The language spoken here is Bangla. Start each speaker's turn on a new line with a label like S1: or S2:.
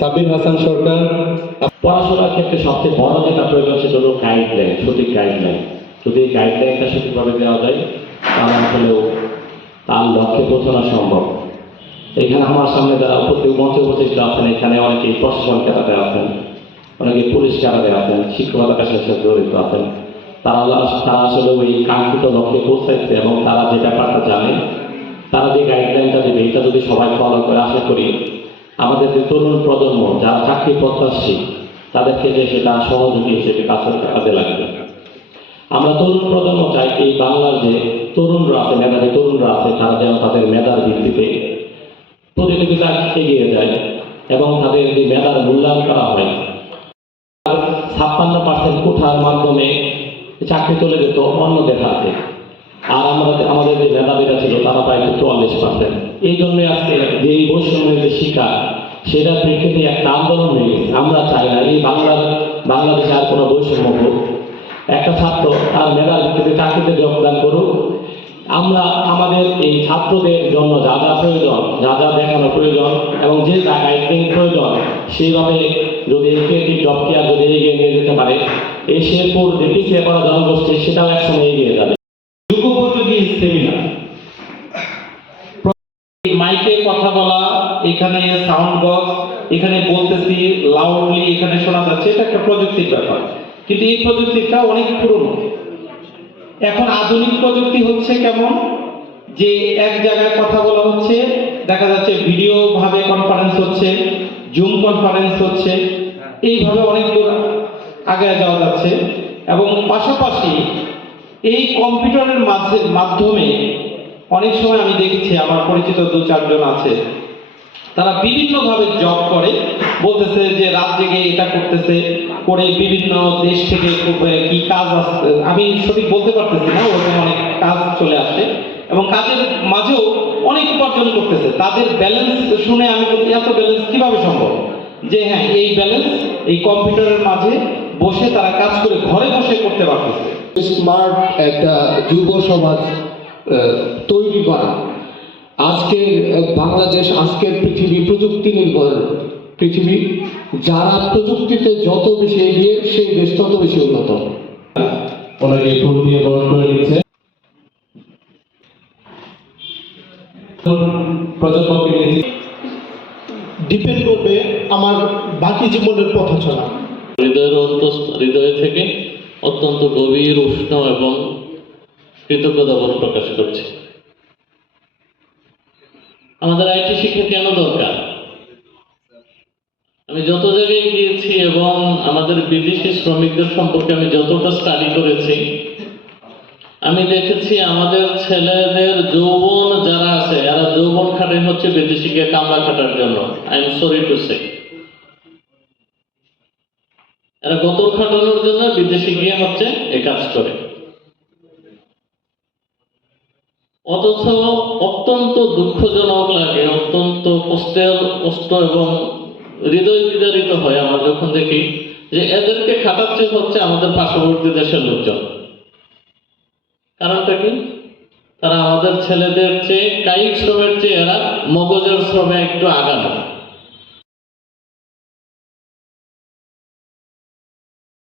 S1: সাবির হাসান সরকার
S2: পড়াশোনার ক্ষেত্রে সবচেয়ে বড় যেটা প্রয়োজন সেটা হলো গাইডলাইন সঠিক গাইডলাইন যদি এই গাইডলাইনটা সঠিকভাবে দেওয়া যায়, তাহলে আসলেও তার লক্ষ্যে পৌঁছানো সম্ভব। এখানে আমার সামনে যারা উপস্থিত মঞ্চে উপস্থিত আছেন, এখানে অনেকে প্রশাসন ক্যাডারে আছেন অনেকে পুলিশ ক্যাডারে আছেন, শিক্ষকতা পেশার সাথে জড়িত আছেন। তারা তারা আসলে ওই কাঙ্ক্ষিত লক্ষ্যে পৌঁছাইছে এবং তারা যে ব্যাপারটা জানে, তারা যে গাইডলাইনটা দেবে, এটা যদি সবাই ফলো করে, আশা করি আমাদের যে তরুণ প্রজন্ম, যারা চাকরি প্রত্যাশী, তাদেরকে যে সেটা সহযোগী হিসেবে কাছে কাজে লাগবে। আমরা তরুণ প্রজন্ম চাই এই বাংলার যে তরুণরা আছে, মেধাবী তরুণরা আছে, তারা যেন তাদের মেধার ভিত্তিতে প্রতিযোগিতা এগিয়ে যায় এবং তাদের যে মেধার মূল্যায়ন করা হয় ছাপ্পান্ন পার্সেন্ট কোঠার মাধ্যমে চাকরি চলে যেত অন্যদের হাতে আর আমাদের আমাদের যে মেধাবীরা ছিল, তারা প্রায় চুয়াল্লিশ পার্সেন্ট এই জন্যই আজকে যে এই বৈষম্যের যে শিকার, সেটা প্রেক্ষিতে একটা আন্দোলন হয়ে গেছে। আমরা চাই না, এই বাংলার বাংলাদেশে আর কোনো বৈষম্য হোক। একটা ছাত্র তার মেধার ভিত্তিতে চাকরিতে যোগদান করুক। আমরা, আমাদের এই ছাত্রদের জন্য যা যা প্রয়োজন, যা যা দেখানো প্রয়োজন এবং যে যা গাইডলাইন প্রয়োজন, সেইভাবে যদি ক্রিয়েটিভ জব কেয়ার যদি এগিয়ে নিয়ে যেতে পারে এই শেরপুর যে পিছিয়ে পড়া জনগোষ্ঠী, সেটাও একসময় এগিয়ে যাবে।
S3: যুগোপযোগী সেমিনার মাইকে কথা বলা, এখানে সাউন্ড বক্স এখানে বলতেছি লাউডলি এখানে শোনা যাচ্ছে, এটা একটা প্রযুক্তির ব্যাপার। কিন্তু এই প্রযুক্তিটা অনেক পুরনো। এখন আধুনিক প্রযুক্তি হচ্ছে কেমন? যে এক জায়গায় কথা বলা হচ্ছে, দেখা যাচ্ছে ভিডিও ভাবে কনফারেন্স হচ্ছে জুম কনফারেন্স হচ্ছে, এইভাবে অনেক দূর আগে যাওয়া যাচ্ছে। এবং পাশাপাশি এই কম্পিউটারের মাধ্যমে অনেক সময় আমি দেখেছি, আমার পরিচিত দু চারজন আছে, তারা বিভিন্নভাবে জব করে, বলতেছে যে রাত জেগে এটা করতেছে, করে বিভিন্ন দেশ থেকে কি কাজ আসছে আমি সঠিক বলতে পারতেছি না, ওরকম অনেক কাজ চলে আসে, এবং কাজের মাঝেও অনেক উপার্জন করতেছে। তাদের ব্যালেন্স শুনে আমি বলছি, এত ব্যালেন্স কীভাবে সম্ভব? যে হ্যাঁ এই ব্যালেন্স এই কম্পিউটারের মাঝে বসে তারা কাজ করে, ঘরে বসে করতে পারতেছে।
S4: স্মার্ট একটা যুব সমাজ তৈরি করা। আজকের বাংলাদেশ আজকের পৃথিবী প্রযুক্তি নির্ভর পৃথিবী। যারা প্রযুক্তিতে যত বেশি এগিয়ে সেই দেশ তত বেশি উন্নত।
S1: ওনাকে ফুল দিয়ে বরণ করে নিচ্ছে প্রজন্মকে নিয়েছি?
S5: ডিপেন্ড করবে আমার বাকি জীবনের পথ চলা।
S6: হৃদয়ের অন্তঃস্থ হৃদয় থেকে অত্যন্ত গভীর উষ্ণ এবং কৃতজ্ঞতা বোধ প্রকাশ করছে। আমাদের আইটি শিক্ষা কেন দরকার? আমি যত জায়গায় গিয়েছি এবং আমাদের বিদেশি শ্রমিকদের সম্পর্কে আমি যতটা স্টাডি করেছি, আমি দেখেছি আমাদের ছেলেদের যৌবন যারা আছে, এরা যৌবন খাটে হচ্ছে বিদেশি গিয়ে কামলা খাটার জন্য। I am sorry to say এরা গতর খাটানোর জন্য বিদেশি গিয়ে হচ্ছে এ কাজ করে। অথচ অত্যন্ত দুঃখজনক লাগে, অত্যন্ত কষ্টের কষ্ট এবং হৃদয় বিদারিত হয় আমরা যখন দেখি যে এদেরকে খাটাচ্ছে হচ্ছে আমাদের পার্শ্ববর্তী দেশের লোকজন। কারণটা কি? তারা আমাদের ছেলেদের চেয়ে কায়িক শ্রমের চেয়ে এরা মগজের শ্রমে একটু আগানো।